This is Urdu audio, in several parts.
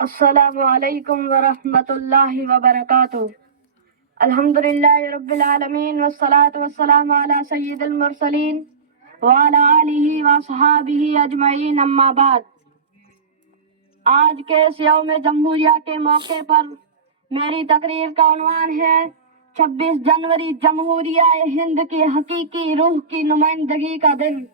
السلام علیکم ورحمۃ اللہ وبرکاتہ۔ الحمد للہ رب العالمین والصلاة والسلام علی سید المرسلین وعلی آلہ وصحابہ اجمعین، اما بعد۔ آج کے اس یوم جمہوریہ کے موقع پر میری تقریر کا عنوان ہے 26 جنوری جمہوریہ ہند کی حقیقی روح کی نمائندگی کا دن۔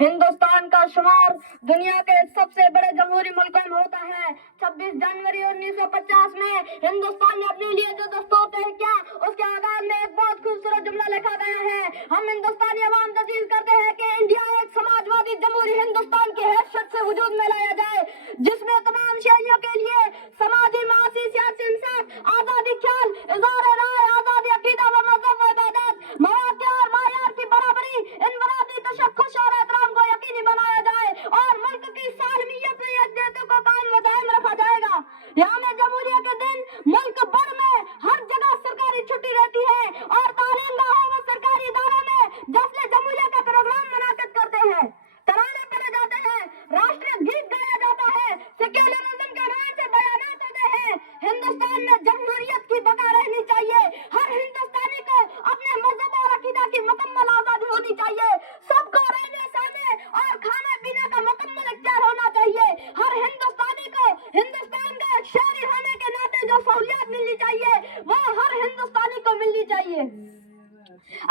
ہندوستان کا شمار دنیا کے سب سے بڑے جمہوری ملکوں میں ہوتا ہے۔ 26 جنوری 1950 میں ہندوستان نے اپنے لیے جو دستور طے کیا، اس کے آغاز میں ایک بہت خوبصورت جملہ لکھا گیا ہے۔ ہم ہندوستانی عوام تجویز کرتے ہیں کہ انڈیا ایک سماجوادی جمہوری ہندوستان کی حیثیت سے وجود میں لایا جائے، جس میں تمام شہریوں کے لیے سماجی، معاشی، سیاسی انصاف، آزادی خیال، اظہار رائے، آزادی عقیدہ و مذہب و عبادات، مواقع اور معیار کی برابری، انفرادی تشخص اور احترام کو یقینی بنایا جائے اور ملک کی سالمیت و یکجہتی کو قائم و دائم رکھا جائے گا۔ یوم جمہوریہ کے دن ملک بھر میں ہر جگہ سرکاری چھٹی رہتی ہے اور تعلیم گاہوں و سرکاری اداروں میں جشن جمہوریہ کا پروگرام منعقد کرتے ہیں، ترانے پڑھے جاتے ہیں، راشٹریہ گیت گایا جاتا ہے، سیکولرزم کے نام سے بیانات ہوتے ہیں۔ ہندوستان میں جمہوریت کی بقا رہنی چاہیے۔ ہر ہندوستانی کو اپنے مذہب اور عقیدہ کی مکمل آزادی ہونی چاہیے۔ سب کو رہنے سہنے اور کھانے پینے کا مکمل اختیار ہونا چاہیے۔ ہر ہندوستانی کو ہندوستان کا ایک شہری ہونے کے ناطے جو سہولیات ملنی چاہیے، وہ ہر ہندوستانی کو ملنی چاہیے۔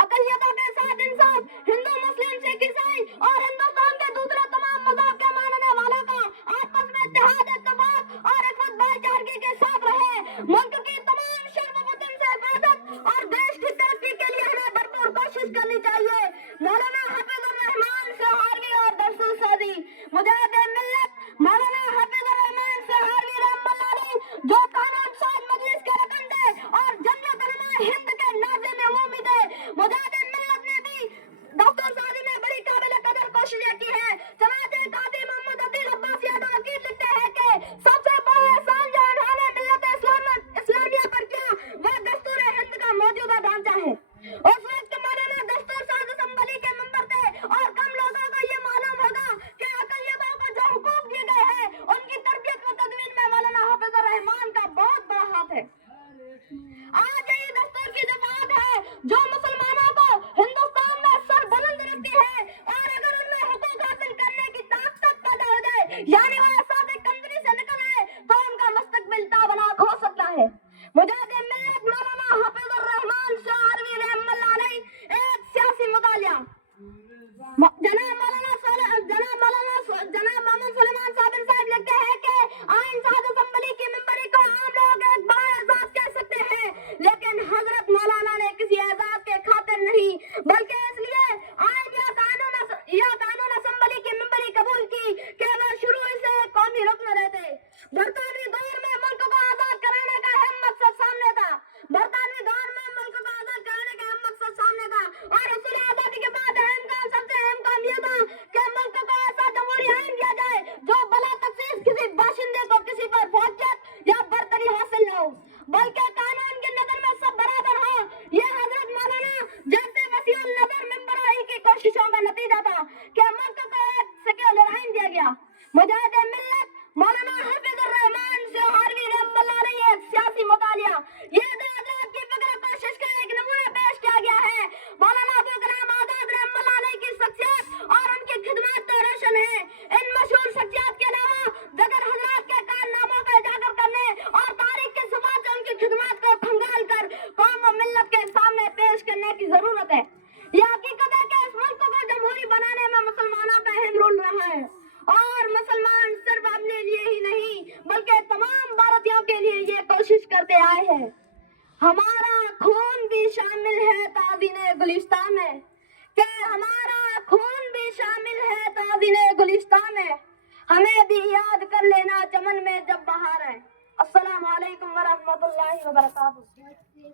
اقلیتوں کے ساتھ انصاف، ہندو، مسلم، سکھ، عیسائی اور ہندوستان کے دوسرے تمام مذہب کے ماننے والوں کا آپس میں اتحاد، اتفاق اور اخوت بھائی چارگی کے ساتھ رہے۔ ملک کی تمام شرم و وطن سے حفاظت اور دیش کی ترقی کے لیے ہمیں بھرپور کوشش کرنی چاہیے۔ مولانا حافظ الرحمان سہاروی اور درسو سازی، مجاہد ملت مولانا حافظ الرحمان سہاروی رحمۃ اللہ علیہ، جو قانون ساز مجلس کے رکن تھے اور جمعیت علماء ہند کے ناظم عمومی تھے، مجاہد ملت نے بھی دستور سازی میں بڑی قابل قدر کوششیں کی ہیں۔ چنانچہ قاضی محمد عتیق عباسی وکیل لکھتے ہیں کہ سب سے بڑا احسان جو انہوں نے ملت اسلامیہ پر کیا، وہ دستور ہند کا موجودہ ڈھانچہ ہے۔ اس وقت مولانا دستور ساز اسمبلی کے ممبر تھے اور کم لوگوں کو یہ معلوم ہوگا کہ اقلیتوں کو جو حقوق دیے گئے ہیں، ان کی تربیت و تدوین میں مولانا حافظ الرحمان کا بہت بڑا ہاتھ ہے۔ آج یہی دستور کی دفعات ہے جو مسلمانوں کو ہندوستان میں سر بلند رکھتی ہے، اور اگر ان میں حقوق حاصل کرنے کی طاقت پیدا ہو جائے، یعنی وہ احساس کمزوری سے نکل آئے، تو ان کا مستقبل تابناک ہو سکتا ہے۔ مجاہد ملت مولانا حافظ الرحمان سہاروی رحمۃ اللہ علیہ ایک سیاسی مطالعہ۔ جناب محمد سلیمان صابر صاحب لکھتے ہیں کہ آئین ساز اسمبلی کی ممبری کو عام لوگ ایک بڑا اعزاز کہہ سکتے ہیں، لیکن حضرت مولانا نے کسی اعزاز کے خاطر نہیں، بلکہ اس لیے آئین یا قانون اسمبلی کی ممبری قبول کی کہ وہ شروع سے قومی رکن رہتے۔ برطانوی دور میں ملک کو آزاد کرانے کا اہم مقصد سامنے تھا اور حصول آزادی کے بعد سب سے اہم کام یہ تھا کہ ملک کو ایسا جمہوری آئین دیا جائے جو بلا تخصیص کسی باشندے کو کسی پر فوقیت یا برتری حاصل نہ ہو، بلکہ قانون کی نظر میں سب برابر ہوں۔ یہ حضرت مولانا جیسے وسیع النظر ممبرائی کی کوششوں کا نتیجہ تھا کہ ملک کو ایک سیکولر آئین دیا گیا۔ مجاہد ملت مولانا حافظ الرحمان سہاروی رحمۃ اللہ علیہ ایک سیاسی مطالعہ، یہ دو حضرات کی فکر کوشش کا ایک نمونہ پیش کیا گیا ہے۔ مولانا ابو کلام آزاد رحمۃ اللہ علیہ کی شخصیت اور ان کی خدمات تو روشن ہیں۔ ان مشہور شخصیات کے علاوہ دیگر حضرات کے کارناموں کو اجاگر کرنے اور تاریخ کے صفحات سے ان کی خدمات کو کھنگال کر قوم و ملت کے سامنے پیش کرنے کی ضرورت ہے۔ یہ حقیقت ہے کہ اس ملک کو جمہوری بنانے میں مسلمانوں کا اہم رول رہا ہے، اور مسلمان صرف اپنے لیے ہی نہیں بلکہ تمام بھارتیوں کے لیے یہ کوشش کرتے آئے ہیں۔ ہمارا خون بھی شامل ہے تازین گلستان میں، کہ ہمارا خون بھی شامل ہے تازین گلستان میں، ہمیں بھی یاد کر لینا چمن میں جب بہار ہے۔ السلام علیکم ورحمۃ اللہ وبرکاتہ۔